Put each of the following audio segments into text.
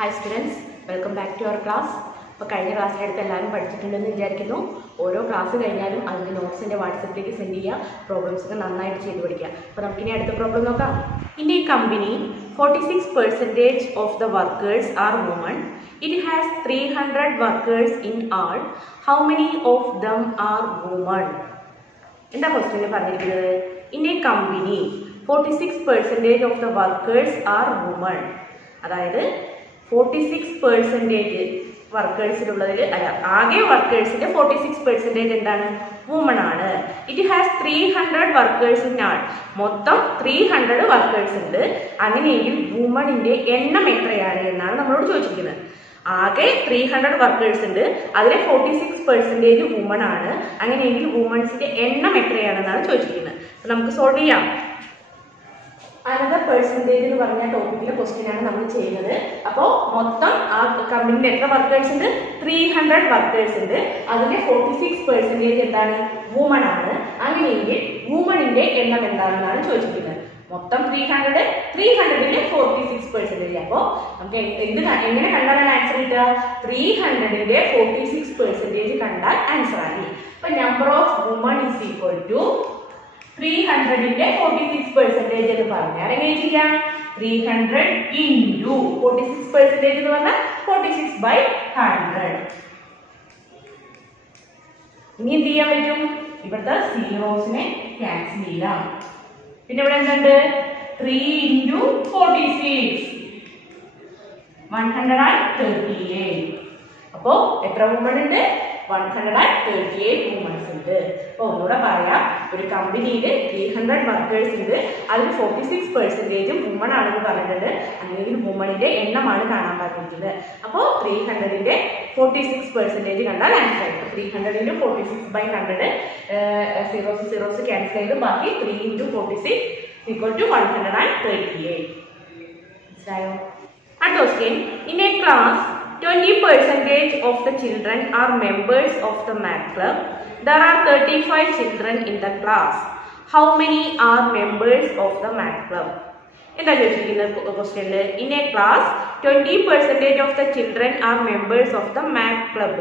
Hi students, welcome back to our class. അപ്പോൾ കഴിഞ്ഞ ക്ലാസ്സിലെടുത്ത് എല്ലാവരും പഠിച്ചിട്ടുണ്ടെന്ന് വിചാരിക്കുന്നു. ഓരോ ക്ലാസ് കഴിഞ്ഞാലും അതിൻ്റെ നോട്ട്സിൻ്റെ വാട്സപ്പിലേക്ക് സെൻഡ് ചെയ്യുക, പ്രോബ്ലംസ് ഒക്കെ നന്നായിട്ട് ചെയ്ത് പഠിക്കുക. അപ്പോൾ നമുക്കിനി അടുത്ത പ്രോബ്ലം നോക്കാം. In A company 46% of the workers are women. It has 300 workers in all. How many of them are women? എന്താ ക്വസ്റ്റ്യൻ പറഞ്ഞിരിക്കുന്നത്? In A company 46% of the workers are women. അതായത് 46% വർക്കേഴ്സിലുള്ളതിൽ അല്ല, ആകെ വർക്കേഴ്സിന്റെ 46% എന്താണ്? വുമൺ ആണ്. It has 300 workers in all. മൊത്തം 300 workers ഉണ്ട്. അങ്ങനെയെങ്കിൽ വുമണിന്റെ എണ്ണം എത്രയാണ് എന്നാണ് നമ്മളോട് ചോദിച്ചിരിക്കുന്നത്. ആകെ 300 വർക്കേഴ്സ് ഉണ്ട്, അതിലെ 46% വുമൺ ആണ്. അങ്ങനെയെങ്കിൽ വുമൺസിന്റെ എണ്ണം എത്രയാണെന്നാണ് ചോദിച്ചിരിക്കുന്നത്. അപ്പൊ നമുക്ക് സോൾവ് ചെയ്യാം. അനദർ പെർസെൻറ്റേജ് എന്ന് പറഞ്ഞ ടോപ്പിക്കിലെ ക്വസ്റ്റ്യൻ ആണ് നമ്മൾ ചെയ്യുന്നത്. അപ്പോൾ മൊത്തം ആ കമ്പനിയിൽ എത്ര വർക്കേഴ്സ് ഉണ്ട്? 300 വർക്കേഴ്സ് ഉണ്ട്. അതിന്റെ 46% എന്താണ്? വുമൺ ആണ്. അങ്ങനെയെങ്കിൽ വുമണിന്റെ എണ്ണം എന്താണെന്നാണ് ചോദിച്ചിരിക്കുന്നത്. മൊത്തം 300, 300ന്റെ 46%. അപ്പോൾ നമുക്ക് എങ്ങനെ കണ്ടാലാണ് ആൻസർ കിട്ടുക? 300ന്റെ 46% കണ്ടാൽ ആൻസർ ആയി. അപ്പൊ number of woman is equal to 300ന്റെ 46% എന്ന് പറഞ്ഞാൽ എങ്ങനെ ചെയ്യാം? 300 into 46% എന്ന് പറഞ്ഞാൽ 46/100. ഇനി എന്ത് ചെയ്യാൻ പറ്റും? ഇവിടുത്തെ സീറോസിനെ ക്യാൻസൽ ചെയ്യാം. പിന്നെ ഇവിടെ എന്തുണ്ട്? 3 into 46 138. അപ്പോ എത്ര വുമൺ ഉണ്ട്? 138 വുമൺസ് ഉണ്ട്. അപ്പൊ ഒന്നുകൂടെ പറയാം, ഒരു കമ്പനിയിൽ 300 വർക്കേഴ്സ് ഉണ്ട്, അതിൽ 46% വുമൺ ആണെന്ന് പറഞ്ഞിട്ടുണ്ട്. അല്ലെങ്കിൽ വുമണിന്റെ എണ്ണമാണ് കാണാൻ പറഞ്ഞിരിക്കുന്നത്. അപ്പോൾ 300ന്റെ 46% കണ്ടാൽ ആൻസർ ആയിട്ട് 300 into 46/100 സീറോസ് ക്യാൻസൽ ചെയ്ത് ബാക്കി 3 into 46 equal to 138. മനസ്സിലായോ? അടുത്ത question. In A class 20% of the children are members of the math club. There are 35 children in the class. How many are members of the math club? എന്താ ചോദിച്ചിരിക്കുന്നത് ക്വസ്റ്റ്യനിൽ? In A class 20% of the children are members of the math club.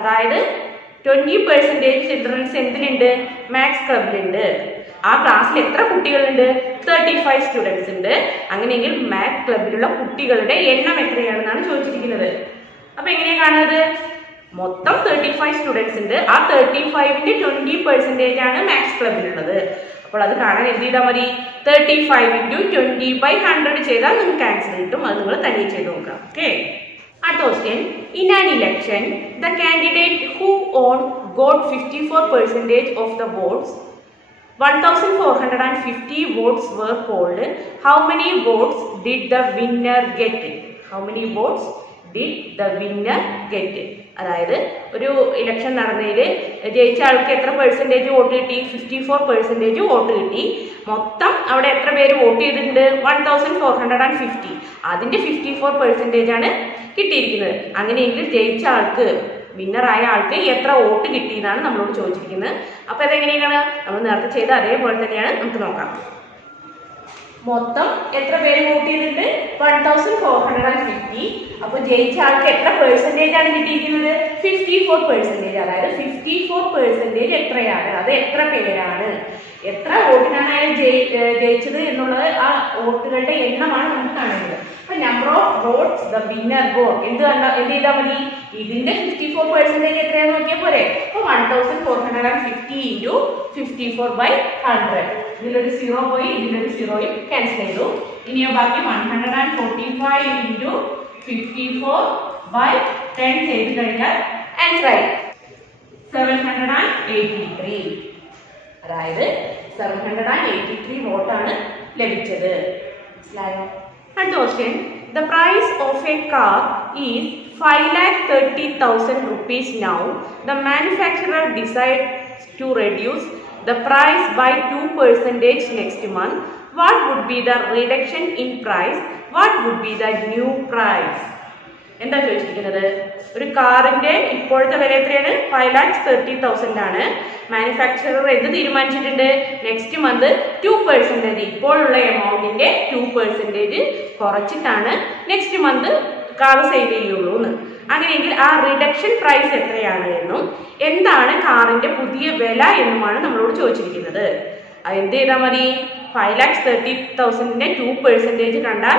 അതായത് 20% children's എന്തിനുണ്ട്? Maths ക്ലബിലുണ്ട്. ആ ക്ലാസ്സിൽ എത്ര കുട്ടികളുണ്ട്? 35 students ഉണ്ട്. അങ്ങനെയെങ്കിൽ മാത്സ് ക്ലബിലുള്ള കുട്ടികളുടെ എണ്ണം എത്രയാണെന്നാണ് ചോദിച്ചിരിക്കുന്നത്. അപ്പൊ എങ്ങനെയാ കാണുന്നത്? മൊത്തം 35 സ്റ്റുഡൻസ് ഉണ്ട്. ആ 35ന്റെ 20% ആണ് മാത്സ് ക്ലബിലുള്ളത്. അപ്പോൾ അത് കാണാൻ എന്ത് ചെയ്താൽ മതി? 35 into 20/100 ചെയ്താൽ നിങ്ങൾക്ക് ആൻസർ കിട്ടും. അത് നിങ്ങൾ തന്നെ ചെയ്ത് നോക്കാം. ഓക്കെ. അടുത്ത question. In an election the candidate who got 54% of the votes, 1450 votes were polled. How many votes did the winner get? How many votes did the winner get? അതായത് ഒരു ഇലക്ഷൻ നടന്നതിൽ ജയിച്ച ആൾക്ക് എത്ര പെർസെൻറ്റേജ് വോട്ട് കിട്ടി? 54% vote കിട്ടി. മൊത്തം അവിടെ എത്ര പേര് വോട്ട് ചെയ്തിട്ടുണ്ട്? 1450. അതിന്റെ 54% ആണ് കിട്ടിയിരിക്കുന്നത്. അങ്ങനെയെങ്കിൽ ജയിച്ച ആൾക്ക്, വിന്നറായ ആൾക്ക് എത്ര വോട്ട് കിട്ടി എന്നാണ് നമ്മളോട് ചോദിച്ചിരിക്കുന്നത്. അപ്പൊ അതെങ്ങനെയാണ്? നമ്മൾ നേരത്തെ ചെയ്ത അതേപോലെ തന്നെയാണ്. നമുക്ക് നോക്കാം. മൊത്തം എത്ര പേര് വോട്ട് ചെയ്തിട്ടുണ്ട്? 1450. അപ്പൊ ജയിച്ച ആൾക്ക് എത്ര പെർസെന്റേജ് ആണ് കിട്ടിയിരിക്കുന്നത്? 54%. അതായത് 54% എത്രയാണ്? അത് എത്ര പേരാണ്? എത്ര വോട്ടിനാണ് അയാൾ ജയിച്ചത് എന്നുള്ളത് ആ വോട്ടുകളുടെ എണ്ണമാണ് നമുക്ക് കാണുന്നത്. അപ്പൊ number of votes the winner got എന്ത് ചെയ്താൽ മതി? ഇതിന്റെ 54% എത്രയാന്ന് നോക്കിയാൽ പോരെ? അപ്പൊ 1450 into 54/100. ഇതിലൊരു 0 പോയി, ഇതിലൊരു 0യും ക്യാൻസൽ ചെയ്തു. ഇനിയോ ബാക്കി 145 into 54/10 ചെയ്ത് കഴിഞ്ഞാൽ ആൻസർ ആയി 783. അതായത് 783 വോട്ടാണ് ലഭിച്ചത്. മനസ്സിലായോ? അടുത്ത question. The price of a car is 5,30,000 rupees now. The manufacturer decides to reduce the price by 2% next month. What would be the reduction in price? What would be the new price? എന്താ ചോദിച്ചിരിക്കുന്നത്? ഒരു കാറിന്റെ ഇപ്പോഴത്തെ വില എത്രയാണ്? 5,30,000 ആണ്. Manufacturer എന്ത് തീരുമാനിച്ചിട്ടുണ്ട്? നെക്സ്റ്റ് മന്ത് 2%, ഇപ്പോഴുള്ള എമൗണ്ടിന്റെ 2% കുറച്ചിട്ടാണ് നെക്സ്റ്റ് മന്ത് കാർ സെയിൽ ചെയ്യുള്ളൂ എന്ന്. അങ്ങനെയെങ്കിൽ ആ റിഡക്ഷൻ പ്രൈസ് എത്രയാണ് എന്നും എന്താണ് കാറിന്റെ പുതിയ വില എന്നുമാണ് നമ്മളോട് ചോദിച്ചിരിക്കുന്നത്. അത് എന്ത് ചെയ്താൽ മതി? 5,30,000 2% കണ്ടാൽ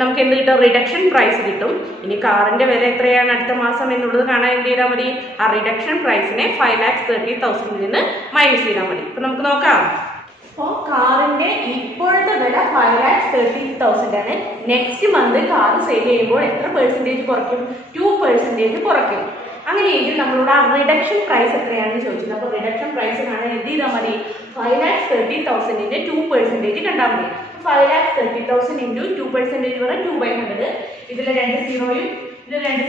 നമുക്ക് എന്ത് കിട്ടും? റിഡക്ഷൻ പ്രൈസ് കിട്ടും. ഇനി കാറിന്റെ വില എത്രയാണ് അടുത്ത മാസം എന്നുള്ളത് കാണാൻ എന്ത് ചെയ്താൽ മതി? ആ റിഡക്ഷൻ പ്രൈസിനെ 5,30,000 നിന്ന് മൈനസ് ചെയ്താൽ മതി. അപ്പൊ നമുക്ക് നോക്കാം. അപ്പോൾ കാറിന്റെ ഇപ്പോഴത്തെ വില 5,30,000 ആണ്. നെക്സ്റ്റ് മന്ത് കാർ സെയിൽ ചെയ്യുമ്പോൾ എത്ര പെർസെന്റേജ് കുറയ്ക്കും? 2% കുറയ്ക്കും. അങ്ങനെയെങ്കിൽ നമ്മളോട് ആ റിഡക്ഷൻ പ്രൈസ് എത്രയാണെന്ന് ചോദിച്ചത്. അപ്പോൾ റിഡക്ഷൻ പ്രൈസ് കാണാൻ എന്ത് ചെയ്താൽ മതി? 5,30,000 2% കണ്ടാൽ മതി. 5,30,000 ഇൻറ്റു 2% വരെ 2/100. ഇതിലെ 2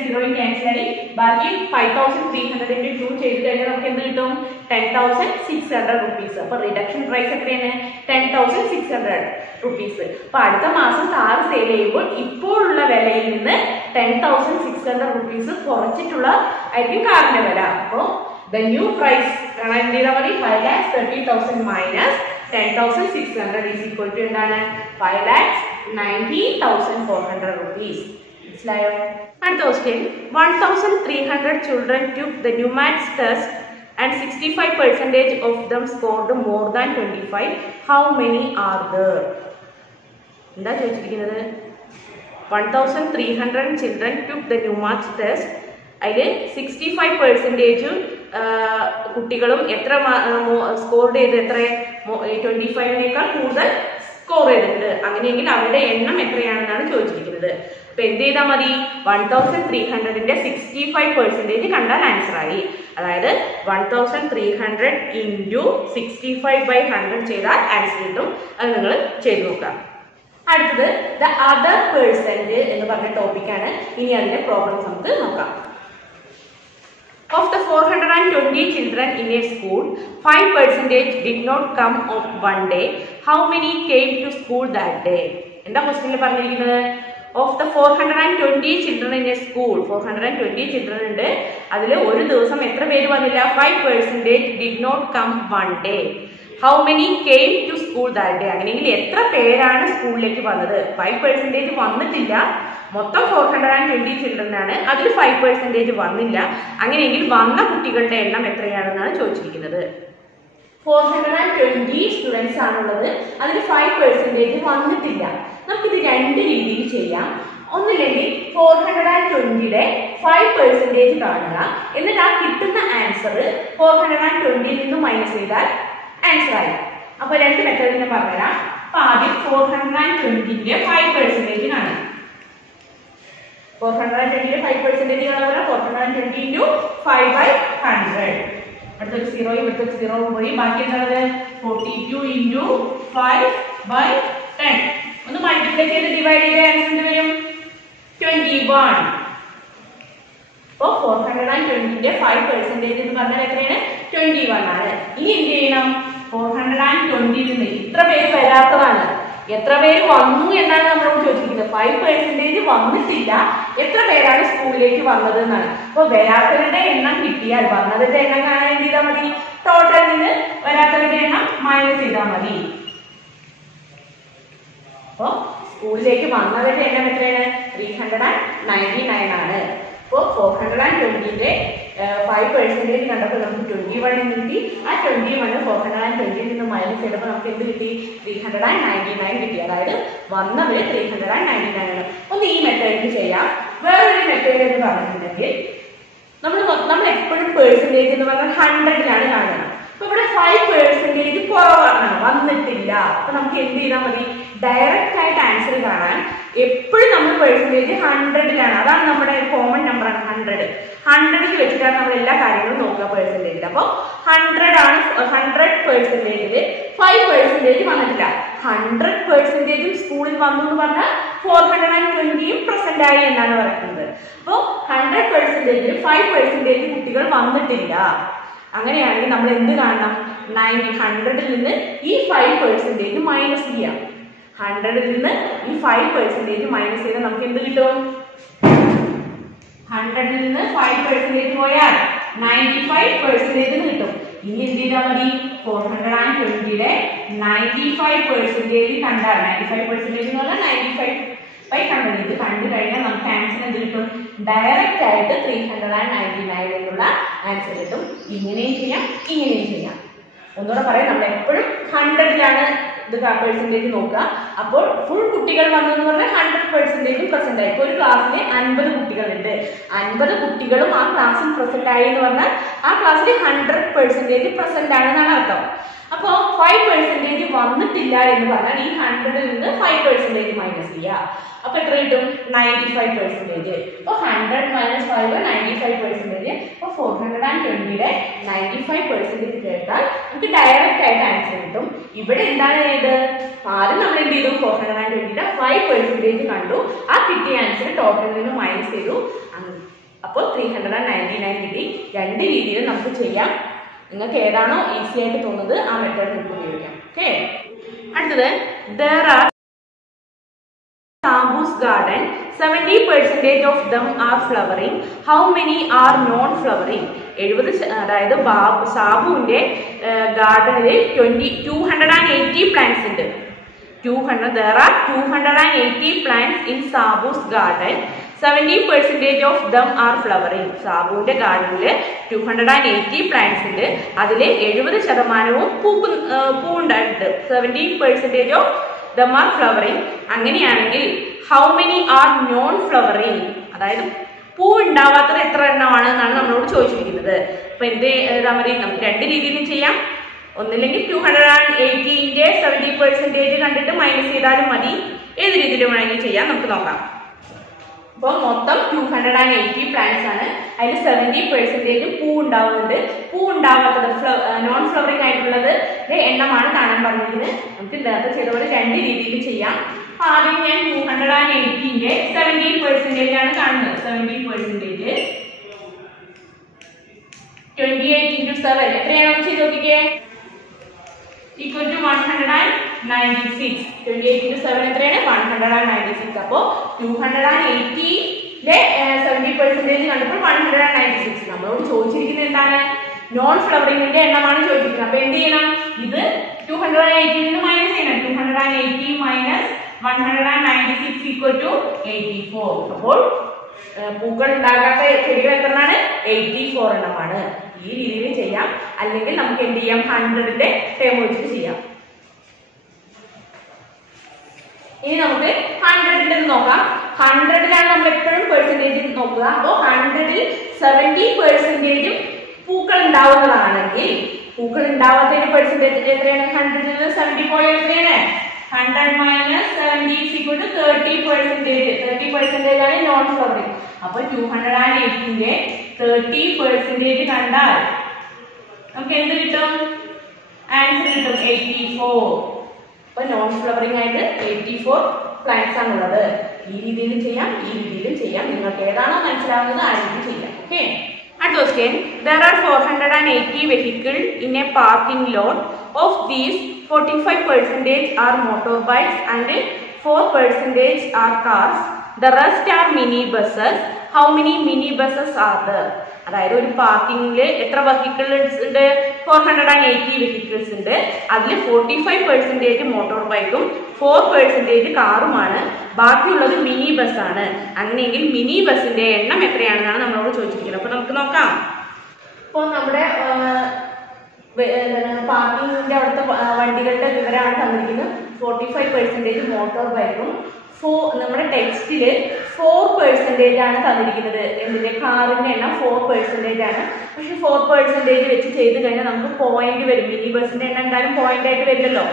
സീറോയും ക്യാൻസൽ ആയി. ബാക്കി 5,300 ഇൻറ്റു 2 ചെയ്ത് കഴിഞ്ഞാൽ നമുക്ക് എന്ത് കിട്ടും? 10,600 റുപ്പീസ്. അപ്പൊ റിഡക്ഷൻ പ്രൈസ് എത്രയാണ്? 10,600 റുപ്പീസ്. അപ്പൊ അടുത്ത മാസം കാർ സെയിൽ ചെയ്യുമ്പോൾ ഇപ്പോഴുള്ള വിലയിൽ നിന്ന് 10,600 റുപ്പീസ് കുറച്ചിട്ടുള്ള ആയിരിക്കും കാറിന്റെ വില. അപ്പോൾ ദ ന്യൂ പ്രൈസ് കാണാൻ എന്ത് ചെയ്താൽ മതി? 5,30,000 മൈനസ് 10,600 ഈസ് ഈക്വൽ ടു എന്താണ്? 5,90,400 റുപ്പീസ്. മനസ്സിലായോ? അടുത്ത question. 1,300 children took the new maths test and 65% of them scored more than 25. How many are there? എന്താ ചോദിച്ചിരിക്കുന്നത്? 1,300 children took the new maths test. അതിൽ 65% കുട്ടികളും എത്ര സ്കോർ ചെയ്ത്? എത്ര? 25നേക്കാൾ കൂടുതൽ സ്കോർ ചെയ്തിട്ടുണ്ട്. അങ്ങനെയെങ്കിൽ അവരുടെ എണ്ണം എത്രയാണെന്നാണ് ചോദിച്ചിരിക്കുന്നത്. അപ്പൊ എന്ത് ചെയ്താൽ മതി? 1,300ന്റെ 65% കണ്ടാൽ ആൻസർ ആയി. അതായത് 1,300 ഇൻറ്റു 65/100 ചെയ്താൽ ആൻസർ കിട്ടും. അത് നിങ്ങൾ ചെയ്ത് നോക്കാം. അടുത്തത് ദ അതർ പേഴ്സൻറ്റ് എന്ന് പറഞ്ഞ ടോപ്പിക്കാണ്. ഇനി അതിന്റെ പ്രോബ്ലംസ് നമുക്ക് നോക്കാം. Of the 420 children in a school, 5% did not come on one day. How many came to school that day? എന്താ ക്വസ്റ്റ്യനിൽ പറഞ്ഞിരിക്കുന്നത്? Of the 420 children in a school, 420 children ഉണ്ട്. അതിൽ ഒരു ദിവസം എത്ര പേര് വന്നില്ല? 5% did not come one day. How many came to school that day? അങ്ങനെയെങ്കിൽ എത്ര പേരാണ് സ്കൂളിലേക്ക് വന്നത്? 5% വന്നിട്ടില്ല. മൊത്തം 420 ചിൽഡ്രൻ ആണ്. അതിൽ 5% വന്നില്ല. അങ്ങനെയെങ്കിൽ വന്ന കുട്ടികളുടെ എണ്ണം എത്രയാണെന്നാണ് ചോദിച്ചിരിക്കുന്നത്. 420 സ്റ്റുഡൻസ് ആണുള്ളത്. അതിൽ 5% വന്നിട്ടില്ല. നമുക്കിത് രണ്ട് രീതിയിൽ ചെയ്യാം. ഒന്നില്ലെങ്കിൽ 420യുടെ 5% കാണുക. എന്നിട്ട് ആ കിട്ടുന്ന ആൻസർ 420ൽ നിന്ന് മൈനസ് ചെയ്താൽ ആൻസർ ആയി. അപ്പൊ രണ്ട് മെത്തേഡ് ഞാൻ പറഞ്ഞുതരാം. അപ്പൊ ആദ്യം 420ന്റെ 5% കാണുക. 420ന്റെ 5% കാണുക. 420 ഇൻറ്റു 5/100. അടുത്തൊരു സീറോയും ഇവിടുത്തെ സീറോയും പോയി. ബാക്കി എന്താണത്? 42 ഇൻറ്റു 5/10. ഒന്ന് മൾട്ടിപ്ലൈ ചെയ്ത് ഡിവൈഡ് ചെയ്ത ആൻസർ വരും 21. അപ്പോൾ 420ന്റെ 5% എന്ന് പറഞ്ഞാൽ എത്രയാണ്? 21 ആണ്. ഇനി എന്ത് ചെയ്യണം? 420 നിന്ന് ഇത്ര പേര് വരാത്തതാണ്. എത്ര പേര് വന്നു എന്നാണ് നമ്മളോട് ചോദിച്ചിരിക്കുന്നത്. 5% വന്നിട്ടില്ല. എത്ര പേരാണ് സ്കൂളിലേക്ക് വന്നത് എന്നാണ്. അപ്പൊ വരാത്തവരുടെ എണ്ണം കിട്ടിയാൽ വന്നതിന്റെ എണ്ണം കാണാൻ എന്ത് ചെയ്താൽ മതി? ടോട്ടൽ നിന്ന് വരാത്തവരുടെ എണ്ണം മൈനസ് ചെയ്താൽ മതി. അപ്പൊ സ്കൂളിലേക്ക് വന്നവരുടെ എണ്ണം എത്രയാണ്? 399 ആണ്. അപ്പോൾ 420ന്റെ 5% കണ്ടപ്പോൾ നമുക്ക് 21 എന്ന് കിട്ടി. ആ 21 420 നിന്ന് മൈനസ് ചെയ്തപ്പോൾ നമുക്ക് എന്ത് കിട്ടി? 399 കിട്ടി. അതായത് വന്നവര് 399 ആണ്. ഒന്ന് ഈ മെത്തേഡിൽ ചെയ്യാം. വേറൊരു മെത്തേഡ് എന്ന് പറഞ്ഞിട്ടുണ്ടെങ്കിൽ നമ്മൾ എപ്പോഴും പേഴ്സൻറ്റേജ് എന്ന് പറഞ്ഞാൽ 100ലാണ് കാണുക. അപ്പൊ ഇവിടെ 5% കുറവാണ്, വന്നിട്ടില്ല. അപ്പൊ നമുക്ക് എന്ത് ചെയ്താൽ മതി? ഡയറക്റ്റ് ആയിട്ട് ആൻസർ കാണാൻ എപ്പോഴും നമ്മൾ പേഴ്സൻറ്റേജ് 100ലാണ്. അതാണ് നമ്മുടെ കോമൺ നമ്പറാണ് 100. 100ൽ വെച്ചിട്ടാണ് നമ്മൾ എല്ലാ കാര്യങ്ങളും നോക്കുക പേഴ്സൻറ്റേജിൽ. അപ്പോൾ 100 ആണ്. 100%ൽ 5% വന്നിട്ടില്ല. 100%ഉം സ്കൂളിൽ വന്നു എന്ന് പറഞ്ഞാൽ 420യും പ്രസന്റ് ആയി എന്നാണ് പറയുന്നത്. അപ്പോൾ 100%ൽ 5% കുട്ടികൾ വന്നിട്ടില്ല. അങ്ങനെയാണെങ്കിൽ നമ്മൾ എന്ത് കാണണം? 100ൽ നിന്ന് ഈ 5% മൈനസ് ചെയ്യാം. 100ൽ നിന്ന് ഈ 5% മൈനസ് ചെയ്താൽ നമുക്ക് എന്ത് കിട്ടും? 100ൽ നിന്ന് 5% പോയാൽ 95% കിട്ടും. ഇനി എന്ത് ചെയ്താൽ മതി? 420യുടെ 95% കണ്ടാൽ 95% എന്ന് പറഞ്ഞാൽ 500 ഇത് കണ്ടു കഴിഞ്ഞാൽ നമുക്ക് ആൻസർ എന്ത് കിട്ടും? ഡയറക്റ്റ് ആയിട്ട് 399 എന്നുള്ള ആൻസർ കിട്ടും. ഇങ്ങനെയും ചെയ്യാം, ഇങ്ങനെയും ചെയ്യാം. ഒന്നുകൂടെ പറയാം, നമ്മൾ എപ്പോഴും 100ലാണ് ഇത് പെർസെന്റേജ് നോക്കുക. അപ്പോൾ ഫുൾ കുട്ടികൾ വന്നെന്ന് പറഞ്ഞാൽ 100% പ്രസന്റ് ആയി. ഇപ്പോൾ ഒരു ക്ലാസ്സിൽ 50 കുട്ടികളുണ്ട്, 50 കുട്ടികളും ആ ക്ലാസ്സിൽ പ്രസന്റ് ആയി എന്ന് പറഞ്ഞാൽ ആ ക്ലാസ്സിൽ 100% പ്രസന്റ് ആണെന്നാണ് അർത്ഥം. അപ്പോൾ 5% വന്നിട്ടില്ല എന്ന് പറഞ്ഞാൽ ഈ 100ൽ നിന്ന് 5% മൈനസ് ചെയ്യുക. അപ്പൊ എത്ര കിട്ടും? 95%. അപ്പോൾ 100 - 5 95%. അപ്പോൾ 420യുടെ 95% കേട്ടാൽ നമുക്ക് ഡയറക്റ്റ് ആയിട്ട് ആൻസർ കിട്ടും. ഇവിടെ എന്താണ് ചെയ്തത്? ആദ്യം നമ്മൾ എന്ത് ചെയ്തു? 420യുടെ 5% കണ്ടു. ആ കിട്ടിയ ആൻസർ ടോട്ടലിൽ നിന്ന് മൈനസ് ചെയ്തു. അപ്പോൾ 399 കിട്ടി. രണ്ട് രീതിയിൽ നമുക്ക് ചെയ്യാം. നിങ്ങൾക്ക് ഏതാണോ ഈസി ആയിട്ട് തോന്നുന്നത് ആ മെത്തേഡ് നമുക്ക് ഉപയോഗിക്കാം. ഓക്കെ, അടുത്തത് there are Sabu's garden 70% of them are flowering. How many are non flowering? 70, അതായത് സാബുവിന്റെ ഗാർഡനിൽ 280 പ്ലാന്റ്സ് ഉണ്ട്. there are 280 plants in Sabu's garden. 70% of them are flowering. സാബുവിന്റെ ഗാർഡനിൽ 280 പ്ലാന്റ്സ് ഉണ്ട്. അതിൽ 70% പൂവുണ്ടായിട്ടുണ്ട്. 70% of them are flowering. അങ്ങനെയാണെങ്കിൽ how many are non flowering? അതായത് പൂ ഉണ്ടാവാത്തത് എത്ര എണ്ണമാണ് എന്നാണ് നമ്മളോട് ചോദിച്ചിരിക്കുന്നത്. അപ്പൊ എന്ത് ചെയ്താൽ മതി? നമുക്ക് രണ്ട് രീതിയിലും ചെയ്യാം. ഒന്നില്ലെങ്കിൽ 280ന്റെ 70% കണ്ടിട്ട് മൈനസ് ചെയ്താലും മതി. ഏത് രീതിയിലും വേണമെങ്കിൽ ചെയ്യാം. നമുക്ക് നോക്കാം. അപ്പോൾ മൊത്തം 280 പ്ലാന്റ്സ് ആണ്. അതിൽ 70% പൂ ഉണ്ടാവുന്നുണ്ട്. പൂ ഉണ്ടാവാത്തത് നോൺ ഫ്ലവറിംഗ് ആയിട്ടുള്ളത് എണ്ണമാണ് കാണാൻ പറഞ്ഞിരിക്കുന്നത്. നമുക്ക് നേരത്തെ ചെയ്ത പോലെ രണ്ട് രീതിയിൽ ചെയ്യാം. ആദ്യം ഞാൻ 280ന്റെ 70% ആണ് കാണുന്നത്. 70% 28 × 7 എത്രയാണ് ചെയ്ത് നോക്കിക്കേ? equal to 196. 28 × 7 എത്രയാണ്? 196. അപ്പോൾ 280ലെ 70% കണ്ടപ്പോൾ 196. നമ്മളോട് ചോദിച്ചിരിക്കുന്നത് എന്താണ്? നോൺ ഫ്ലവറിംഗിന്റെ എണ്ണമാണ് ചോദിച്ചിരിക്കുന്നത്. അപ്പൊ എന്ത് ചെയ്യണം? ഇത് 280 നിന്ന് മൈനസ് ചെയ്യണം. 280 മൈനസ് 196 equal to 84. അപ്പോൾ പൂക്കൾ ഉണ്ടാകാത്ത ചെടികൾ എത്രയാണ്? 84 എണ്ണമാണ്. ഈ രീതിയിൽ ചെയ്യാം. അല്ലെങ്കിൽ നമുക്ക് എന്ത് ചെയ്യാം? 100ന്റെ ടേം വെച്ചിട്ട് ചെയ്യാം. ഇനി നമുക്ക് 100ന്റെ നോക്കാം. 100ലാണ് നമ്മൾ എപ്പോഴും പെർസെന്റേജ് നോക്കുക. അപ്പോൾ 100ൽ 70% പൂക്കൾ ഉണ്ടാവുന്നതാണെങ്കിൽ പൂക്കൾ ഉണ്ടാവാത്തതിന്റെ പെർസെന്റേജ് എത്രയാണ്? 100ൽ നിന്ന് 70 പോയാൽ എത്രയാണ്? 100 - 70 equal to 30%. 30% ആണ് നോൺ ഫ്ലവറിംഗ്. അപ്പൊ 280ന്റെ 30% കണ്ടാൽ നമുക്ക് എന്ത് കിട്ടും? ആൻസർ കിട്ടും 84. അപ്പൊ നോൺ ഫ്ലവറിംഗ് ആയിട്ട് 84 പ്ലാന്റ്സ് ആണുള്ളത്. ഈ രീതിയിൽ ചെയ്യാം, ഈ രീതിയിലും ചെയ്യാം. നിങ്ങൾക്ക് ഏതാണോ മനസ്സിലാവുന്നത് ആ രീതിയിൽ ചെയ്യാം. ഓക്കെ, അടുത്ത question. there are 480 vehicles in a parking lot. of these 45% are motorbikes and 4% are cars. the rest are mini buses. how many mini buses are there? അതായത് ഒരു പാർക്കിംഗിൽ എത്ര വെഹിക്കിൾസ് ഉണ്ട്? 480 വെഹിക്കിൾസ് ഉണ്ട്. അതിൽ 45% മോട്ടോർ ബൈക്കും 4% കാറുമാണ്. ബാക്കിയുള്ളത് മിനി ബസ് ആണ്. അങ്ങനെയെങ്കിൽ മിനി ബസിന്റെ എണ്ണം എത്രയാണെന്നാണ് നമ്മളോട് ചോദിച്ചിരിക്കുന്നത്. അപ്പൊ നമുക്ക് നോക്കാം. ഇപ്പോൾ നമ്മുടെ പാർക്കിങ്ങിന്റെ അവിടുത്തെ വണ്ടികളുടെ വിവരമാണ് തന്നിരിക്കുന്നത്. 45% മോട്ടോർ ബൈക്കും നമ്മുടെ ടെക്സ്റ്റില് 4% ആണ് തന്നിരിക്കുന്നത്. എന്തിന്റെ? കാറിന്റെ എണ്ണം 4% ആണ്. പക്ഷെ 4% വെച്ച് ചെയ്ത് കഴിഞ്ഞാൽ നമുക്ക് പോയിന്റ് വരും. മിനി ബസിന്റെ എണ്ണം എന്തായാലും പോയിന്റ് ആയിട്ട് വരില്ലല്ലോ.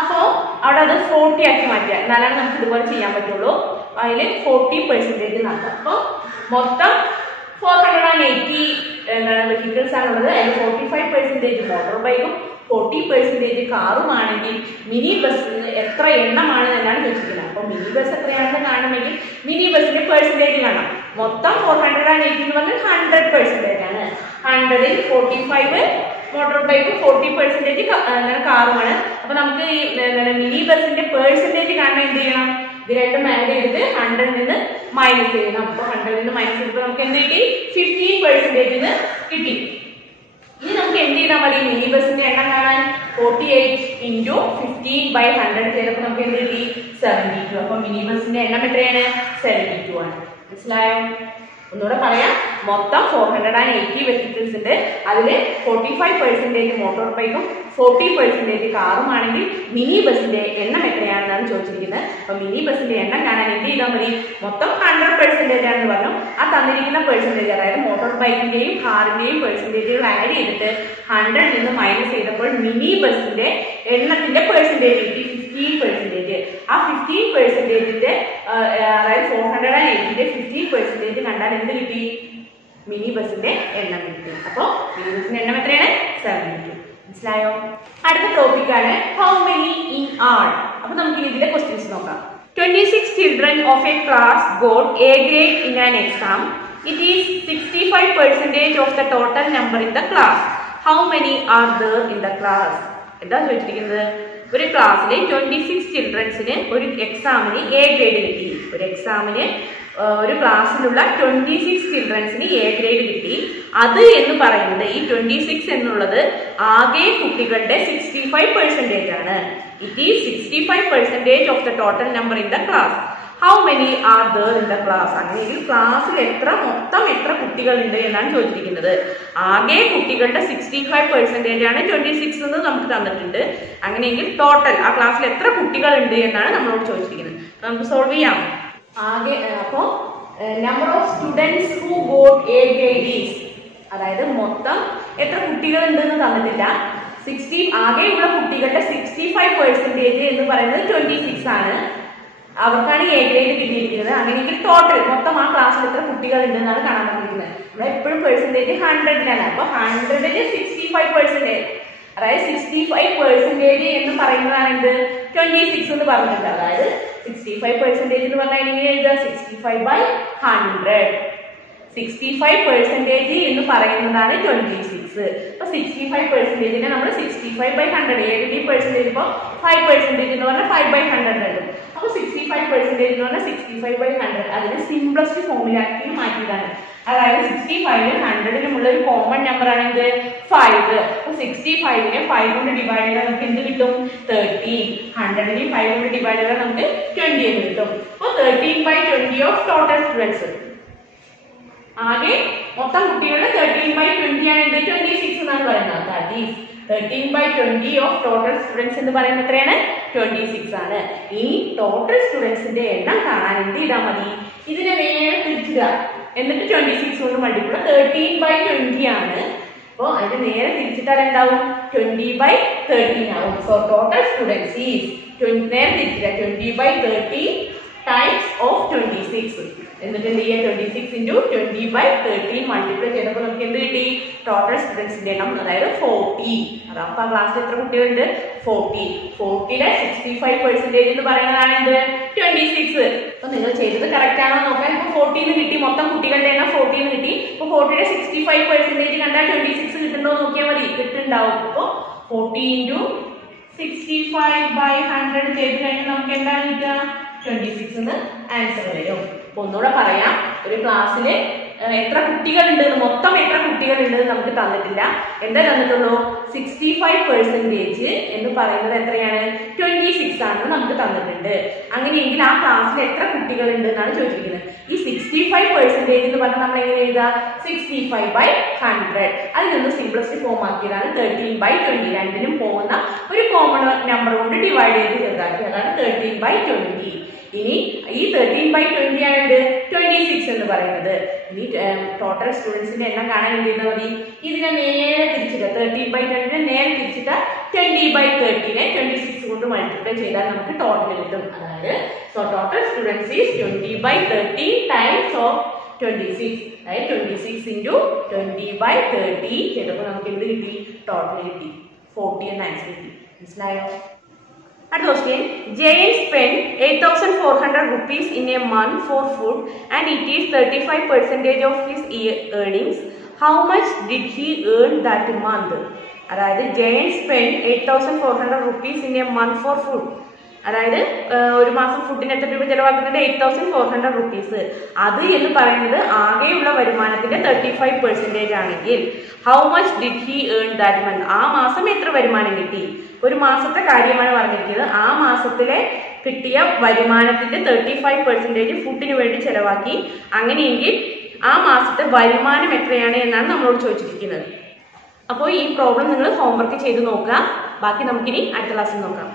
അപ്പോ അവിടെ അത് 40 ആക്കി മാറ്റുക. എന്നാലാണ് നമുക്ക് ഇതുപോലെ ചെയ്യാൻ പറ്റുള്ളൂ. അതിൽ 40% നടത്താം. അപ്പൊ മൊത്തം 480 വെഹിക്കിൾസ് ആണുള്ളത്. അതിൽ 45% മോട്ടോർ ബൈക്കും 40% കാറുമാണെങ്കിൽ മിനി ബസ്സിന് എത്ര എണ്ണമാണ് എന്നാണ് ചോദിച്ചിരിക്കുന്നത്. അപ്പൊ മിനി ബസ് എത്രയാണെന്ന് കാണണമെങ്കിൽ മിനി ബസിന്റെ പെർസെന്റേജ് കാണാം. മൊത്തം 480 എന്ന് പറഞ്ഞാൽ 100% ആണ്. 100ൽ 45 മോട്ടോർ ബൈക്കും 40% കാറുമാണ്. അപ്പൊ നമുക്ക് മിനി ബസിന്റെ പെർസെന്റേജ് കാണാൻ എന്ത് ചെയ്യണം? ഇത് രണ്ടും ആഡ് ചെയ്തിട്ട് 100ൽ നിന്ന് മൈനസ് ചെയ്യണം. അപ്പൊ 100ൽ നിന്ന് മൈനസ് ചെയ്തപ്പോൾ നമുക്ക് എന്ത് കിട്ടി? 15% കിട്ടി. ഇനി നമുക്ക് എന്ത് ചെയ്താൽ മതി? മിനി ബസിന്റെ എണ്ണം കാണാൻ 48 into 15/100 ചെയ്തപ്പോൾ നമുക്ക് എന്ത് കിട്ടി 72. അപ്പോൾ മിനി ബസിന്റെ എണ്ണം എത്രയാണ് 72 ആണ്. മനസ്സിലായോ? ഒന്നുകൂടെ പറയാം. മൊത്തം 480 വെഹിക്കിൾസ് ഉണ്ട്. അതിൽ 45% മോട്ടോർ ബൈക്കും 40% കാറും ആണെങ്കിൽ മിനി ബസിന്റെ എണ്ണം എത്രയാണെന്നാണ് ചോദിച്ചിരിക്കുന്നത്. അപ്പൊ മിനി ബസിന്റെ എണ്ണം കാണാൻ എന്ത് ചെയ്താൽ മതി? മൊത്തം 100% ആണെന്ന് പറഞ്ഞു. ആ തന്നിരിക്കുന്ന പെർസെന്റേജ്, അതായത് മോട്ടോർ ബൈക്കിന്റെയും കാറിന്റെയും പെർസെന്റേജുകൾ ആഡ് ചെയ്തിട്ട് 100 നിന്ന് മൈനസ് ചെയ്തപ്പോൾ മിനി ബസിന്റെ എണ്ണത്തിന്റെ പെർസെന്റേജ് കിട്ടി 15%. ആ 15%ന്റെ അതായത് 480ന്റെ 15% കണ്ടാൽ എന്ത് കിട്ടി? മിനി ബസിന്റെ എണ്ണം കിട്ടി. അപ്പൊ മിനി ബസിന്റെ എണ്ണം എത്രയാണ്? 72. മനസ്സിലായോ? അടുത്ത ടോപ്പിക്കാണ് ഹൗ മെനി ഇൻ ആൾ. അപ്പൊ നമുക്ക് ഇതിലെ ക്വസ്റ്റ്യൻസ് നോക്കാം. 26 children of a class got A grade in an exam. It is 65% of the total number in the class. How many are there in the class? എന്താ ചോദിച്ചിരിക്കുന്നത്? ഒരു ക്ലാസ്സിലെ 26 ചിൽഡ്രൻസിന് ഒരു എക്സാമിന് എ ഗ്രേഡ് കിട്ടി. ഒരു എക്സാമിന് ഒരു ക്ലാസ്സിലുള്ള 26 ചിൽഡ്രൻസിന് എ ഗ്രേഡ് കിട്ടി. അത് എന്ന് പറയുന്നത് ഈ 26 എന്നുള്ളത് ആകെ കുട്ടികളുടെ 65% ആണ്. It is 65% of the total number in the class. How many are there in the class? അങ്ങനെയെങ്കിൽ ക്ലാസ്സിൽ മൊത്തം എത്ര കുട്ടികളുണ്ട് എന്നാണ് ചോദിച്ചിരിക്കുന്നത്. ആകെ കുട്ടികളുടെ 65% ആണ് 26 എന്ന് നമുക്ക് തന്നിട്ടുണ്ട്. അങ്ങനെയെങ്കിൽ ടോട്ടൽ ആ ക്ലാസ്സിൽ എത്ര കുട്ടികളുണ്ട് എന്നാണ് നമ്മളോട് ചോദിച്ചിരിക്കുന്നത്. നമുക്ക് സോൾവ് ചെയ്യാം. ആകെ അപ്പോ number of students who got A grade is, അതായത് മൊത്തം എത്ര കുട്ടികളുണ്ട് എന്ന് തന്നിട്ടില്ല. ആകെയുള്ള കുട്ടികളുടെ 65% എന്ന് പറയുന്നത് 26 ആണ്. അവർക്കാണ് എ ഗ്രേഡ് കിട്ടിയിരിക്കുന്നത്. അങ്ങനെയെങ്കിൽ ടോട്ടൽ മൊത്തം ആ ക്ലാസ്സിൽ എത്ര കുട്ടികൾ ഉണ്ട് എന്നാണ് കാണാൻ പറ്റിയിരിക്കുന്നത്. നമ്മൾ എപ്പോഴും പെർസെന്റേജ് 100ലാണ്. അപ്പൊ 100ന് 65%, അതായത് 65% എന്ന് പറയുന്നതാണ് എന്ത്? 26 എന്ന് പറഞ്ഞിട്ടുണ്ട്. അതായത് 65% എന്ന് പറഞ്ഞാൽ എങ്ങനെ എഴുതുക? 65/100. 65% എന്ന് പറയുന്നതാണ് 26. അപ്പൊ 65%നെ നമ്മൾ 65/100, ഏതെങ്കിലും പെർസെന്റേജ് ഇപ്പൊ 5% എന്ന് പറഞ്ഞാൽ 5/100 ഉണ്ട്. അപ്പൊ 65% എന്ന് പറഞ്ഞാൽ 65/100. അതിന് സിംപ്ലസ്റ്റ് ഫോമിലാക്കി മാറ്റിയതാണ്. അതായത് 65 100നുമുള്ള ഒരു കോമൺ നമ്പർ ആണ് എന്ത്? 5. അപ്പൊ 65നെ 5 കൊണ്ട് ഡിവൈഡ് ചെയ്താൽ നമുക്ക് എന്ത് കിട്ടും? 13. 100നെ 5 കൊണ്ട് ഡിവൈഡ് ചെയ്താൽ നമുക്ക് 20 എന്ന് കിട്ടും. അപ്പൊ 13/20 ഓഫ് ടോട്ടൽ സ്റ്റുഡൻസ്. ആകെ മൊത്തം കുട്ടികളുടെ 13/20 ആണ് എന്ത്? 26 എന്നാണ് പറയുന്നത്. That is 13/20 of total students എന്ന് പറയുന്നത് എത്രയാണ്? 26 ആണ്. ഈ ടോട്ടൽ സ്റ്റുഡൻസിന്റെ എണ്ണം കാണാൻ എന്ത് ചെയ്താൽ മതി? ഇതിനെ നേരെ തിരിച്ചിടുക. എന്നിട്ട് 26 കൊണ്ട് മൾട്ടിപ്ലൈ 13/20 ആണ്. അപ്പോൾ അതിന് നേരെ തിരിച്ചിട്ടാൽ എന്താവും? 20/13 ആവും. സോ ടോട്ടൽ സ്റ്റുഡൻസ് ഈസ് നേരെ തിരിച്ചില്ല 20/30 ടൈംസ് ഓഫ് 26. എന്നിട്ട് എന്ത് ചെയ്യുക? 26 into 20/13 മൾട്ടിപ്ലൈ ചെയ്തപ്പോൾ നമുക്ക് എന്ത് കിട്ടി? ടോട്ടൽ സ്റ്റുഡൻസിന്റെ എണ്ണം, അതായത് 40. അപ്പൊ ആ ക്ലാസ്സിൽ എത്ര കുട്ടികളുണ്ട്? 40. 40യുടെ 65% എന്ന് പറയുന്നതാണ് എന്ത്? 26. അപ്പൊ നിങ്ങൾ ചെയ്തത് കറക്റ്റ് ആണോ നോക്കാൻ. ഇപ്പൊ 40 എന്ന് കിട്ടി. മൊത്തം കുട്ടികളുടെ എണ്ണം 40 എന്ന് കിട്ടി. അപ്പൊ 40യുടെ 65% കണ്ടാൽ 26 കിട്ടുന്നുണ്ടോ നോക്കിയാൽ മതി. കിട്ടുന്നുണ്ടാവും. അപ്പൊ 40 into 65/100 ചെയ്ത് കഴിഞ്ഞാൽ നമുക്ക് എന്താണ് കിട്ടുക? 26 എന്ന് ആൻസർ വരും. ഒന്നുകൂടെ പറയാം. ഒരു ക്ലാസ്സില് എത്ര കുട്ടികളുണ്ട്, മൊത്തം എത്ര കുട്ടികളുണ്ട് നമുക്ക് തന്നിട്ടില്ല. എന്താ തന്നിട്ടുള്ളൂ? 65% എന്ന് പറയുന്നത് എത്രയാണ്? 26 ആണെന്ന് നമുക്ക് തന്നിട്ടുണ്ട്. അങ്ങനെയെങ്കിൽ ആ ക്ലാസ്സിൽ എത്ര കുട്ടികളുണ്ട് എന്നാണ് ചോദിച്ചിരിക്കുന്നത്. ഈ 65% എന്ന് പറഞ്ഞാൽ നമ്മൾ എങ്ങനെ എഴുതുക? 65/100. അതിൽ നിന്ന് സിംപ്ലസ്റ്റ് ഫോം ആക്കിയതാണ് 13/20. രണ്ടിനും പോകുന്ന ഒരു കോമൺ നമ്പർ കൊണ്ട് ഡിവൈഡ് ചെയ്ത് ചെറുതാക്കി. അതാണ് 13/20. ഇനി ഈ 13/20 ആണ് 26 എന്ന് പറയുന്നത്. ഇനി ടോട്ടൽ സ്റ്റുഡൻസിന്റെ എണ്ണം കാണാൻ എന്ത് ചെയ്താൽ മതി? ഇതിനെ നേരെ തിരിച്ചിട്ട് 13/20 നേരെ തിരിച്ചിട്ട് 20/30നെ 26 കൊണ്ട് മൾട്ടിപ്ലൈ ചെയ്താൽ നമുക്ക് ടോട്ടൽ കിട്ടും. അതായത് so total students is 20/30 times of 26. അതായത് 26 into 20/30 ചെയ്തപ്പോൾ നമുക്ക് എന്ത് കിട്ടി? ടോട്ടൽ കിട്ടി 40 എന്ന ആൻസർ കിട്ടി. മനസ്സിലായോ? അടുത്ത question. Jayan spend 8,400 rupees in a month for food and it is 35% of his earnings. How much did he earn that month? അതായത് Jayan spend 8,400 rupees in a month for food. അതായത് ഒരു മാസം ഫുഡിന് എത്ര രൂപ ചെലവാക്കുന്നുണ്ട്? 8,400 rupees. അത് എന്ന് പറയുന്നത് ആകെയുള്ള വരുമാനത്തിന്റെ 35% ആണെങ്കിൽ how much did he earn that month? ആ മാസം എത്ര വരുമാനം കിട്ടി? ഒരു മാസത്തെ കാര്യമാണ് പറഞ്ഞിരിക്കുന്നത്. ആ മാസത്തിലെ കിട്ടിയ വരുമാനത്തിന്റെ 35% ഫുഡിന് വേണ്ടി ചെലവാക്കി. അങ്ങനെയെങ്കിൽ ആ മാസത്തെ വരുമാനം എത്രയാണ് എന്നാണ് നമ്മളോട് ചോദിച്ചിരിക്കുന്നത്. അപ്പോൾ ഈ പ്രോബ്ലം നിങ്ങൾ ഹോംവർക്ക് ചെയ്ത് നോക്കുക. ബാക്കി നമുക്കിനി അടുത്ത ക്ലാസ്സിൽ നോക്കാം.